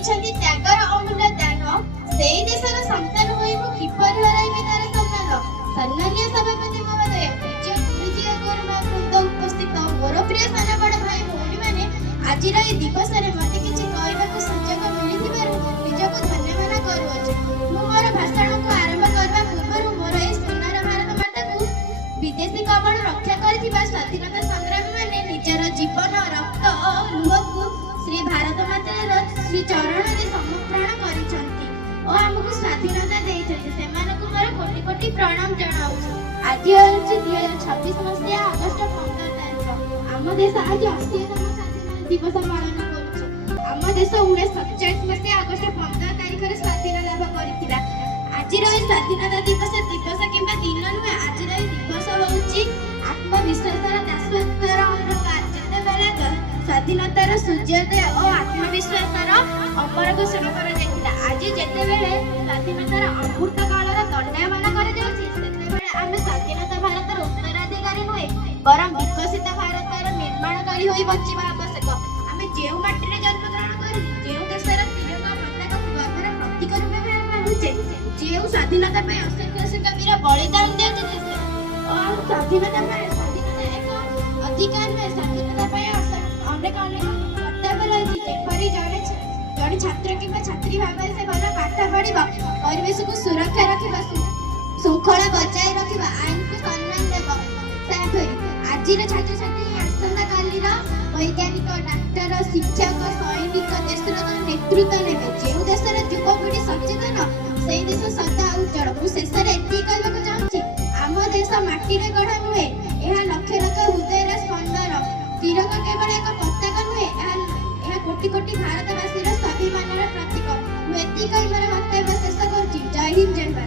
ଦେଇଛନ୍ତି ତ୍ୟାଗର ଅମୂଲ୍ୟ ଦାନ, ସେଇ ଦେଶର ସନ୍ତାନ ହୋଇ ମୁଁ କିପରି ହରାଇବି ତାର ସମ୍ମାନ। ସମ୍ମାନୀୟ ସଭାପତି ମହୋଦୟ, ପୂଜ୍ୟ ଗୁରୁଜୀ ଓ ଗୁରୁମା ବୃନ୍ଦ ଉପସ୍ଥିତ, ମୋର ପ୍ରିୟ ସାନ ବଡ଼ ଭାଇ ଭଉଣୀମାନେ, ଆଜିର ଏହି ଦିବସରେ ମୋତେ କିଛି କହିବାକୁ ସୁଯୋଗ ମିଳିଥିବାରୁ ନିଜକୁ ଧନ୍ୟ ମନେ କରୁଅଛି। ମୁଁ ମୋର ଭାଷଣକୁ ଆରମ୍ଭ କରିବା ପୂର୍ବରୁ ମୋର ଏହି ସୁନ୍ଦର ଭାରତ ମାତାକୁ ବିଦେଶୀ କବଳ ରକ୍ଷା କରିଥିବା ସ୍ୱାଧୀନତା ସଂଗ୍ରାମୀମାନେ ନିଜର ଜୀବନ, ରକ୍ତ ଓ ଲୁହକୁ ଶ୍ରୀ ଭାରତ ମାତାର ଶ୍ରୀ ଚରଣରେ ସମର୍ପଣ କରିଛନ୍ତି ଓ ଆମକୁ ସ୍ୱାଧୀନତା ଦେଇଛନ୍ତି। ସେମାନଙ୍କୁ ମୋର କୋଟି କୋଟି ପ୍ରଣାମ ଜଣାଉଛି। ଆଜି ହେଉଛି 2026 ମସିହା ଅଗଷ୍ଟ 15 ତାରିଖ। ଆମ ଦେଶ ଆଜି 80ତମ ସ୍ୱାଧୀନତା ଦିବସ ପାଳନ କରୁଛି। ଆମ ଦେଶ 1947 ମସିହା ଅଗଷ୍ଟ 15 ତାରିଖରେ ସ୍ୱାଧୀନ ଲାଭ କରିଥିଲା। ଆଜିର ଏହି ସ୍ୱାଧୀନତା ଦିବସ କିମ୍ବା ଦିନ ନୁହେଁ, ଆଜିର ଏହି ଦିବସ ହେଉଛି ଆତ୍ମବିଶ୍ୱାସର ଦାସତ୍ୱର ଅଙ୍ଗାର। ଯେତେବେଳେ ସ୍ୱାଧୀନତାର ସୂର୍ଯ୍ୟୋଦୟ ଓ ଆତ୍ମବିଶ୍ୱାସର ଅମର ଘୋଷଣା କରାଯାଇଥିଲା, ଆଜି ଯେତେବେଳେ ସ୍ୱାଧୀନତାର ଅମୃତ କାଳର ଦଣ୍ଡାୟମାନ କରାଯାଉଛି, ସେତେବେଳେ ଆମେ ସ୍ୱାଧୀନତା ଭାରତର ଉତ୍ତରାଧିକାରୀ ନୁହେଁ, ବରଂ ବିକଶିତ ଭାରତର ନିର୍ମାଣକାରୀ ହୋଇ ବଞ୍ଚିବା ଆବଶ୍ୟକ। ଆମେ ଯେଉଁ ମାଟିରେ ଜନ୍ମଗ୍ରହଣ କରି ଯେଉଁ ଦେଶର ତ୍ରିରଙ୍ଗା ପତାକାକୁ ଗର୍ବର ପ୍ରତୀକ ରୂପେ ଭାବୁଛେ, ଯେଉଁ ସ୍ୱାଧୀନତା ପାଇଁ ଅସଂଖ୍ୟ ବୀର ବଳିଦାନ ଦିଅନ୍ତି, ସ୍ୱାଧୀନତା ଏକ ଅଧିକାର ନୁହେଁ, ସ୍ୱାଧୀନତା ପାଇଁ ଅନେକ କର୍ତ୍ତବ୍ୟ ରହିଛି। ଯେପରି ଜଣେ ଛାତ୍ର କିମ୍ବା ଛାତ୍ରୀ ଭାବରେ ସେ ଭଲ ପାଠ ପଢ଼ିବ, ପରିବେଶକୁ ସୁରକ୍ଷା ରଖିବ, ଶୃଙ୍ଖଳା ବଜାୟ ରଖିବ, ଆଇନକୁ ସମ୍ମାନ ଦେବ। ସେପରି ଆଜିର ଛାତ୍ରଛାତ୍ରୀ ଆସନ୍ତାକାଲିର ବୈଜ୍ଞାନିକ, ଡାକ୍ତର, ଶିକ୍ଷକ, ସୈନିକ, ଦେଶର ନେତୃତ୍ୱ ନେବେ। ଯେଉଁ ଦେଶର ଯୁବପିଢ଼ି ସଚେତନ, ସେଇ ଦେଶ ସଦା ଉଜ୍ଜଳ। ମୁଁ ଶେଷରେ ଏତିକି କହିବାକୁ ଚାହୁଁଛି, ଆମ ଦେଶ ମାଟିରେ ଗଢ଼ା ନୁହେଁ, ଏହା ଲକ୍ଷ ଲକ୍ଷ ହୃଦୟର ସ୍ପନ୍ଦନ। ତ୍ରିରଙ୍ଗା କେବଳ ଏକ ପତାକା ନୁହେଁ, ଏହା କୋଟି କୋଟି ଭାରତବାସୀର ସ୍ୱାଭିମାନର ପ୍ରତୀକ। ମୁଁ ଏତିକି କହି ମୋର ବକ୍ତବ୍ୟ ଶେଷ କରୁଛି। ଜୟ ହିନ୍ଦ, ଜୟ ଭାରତ।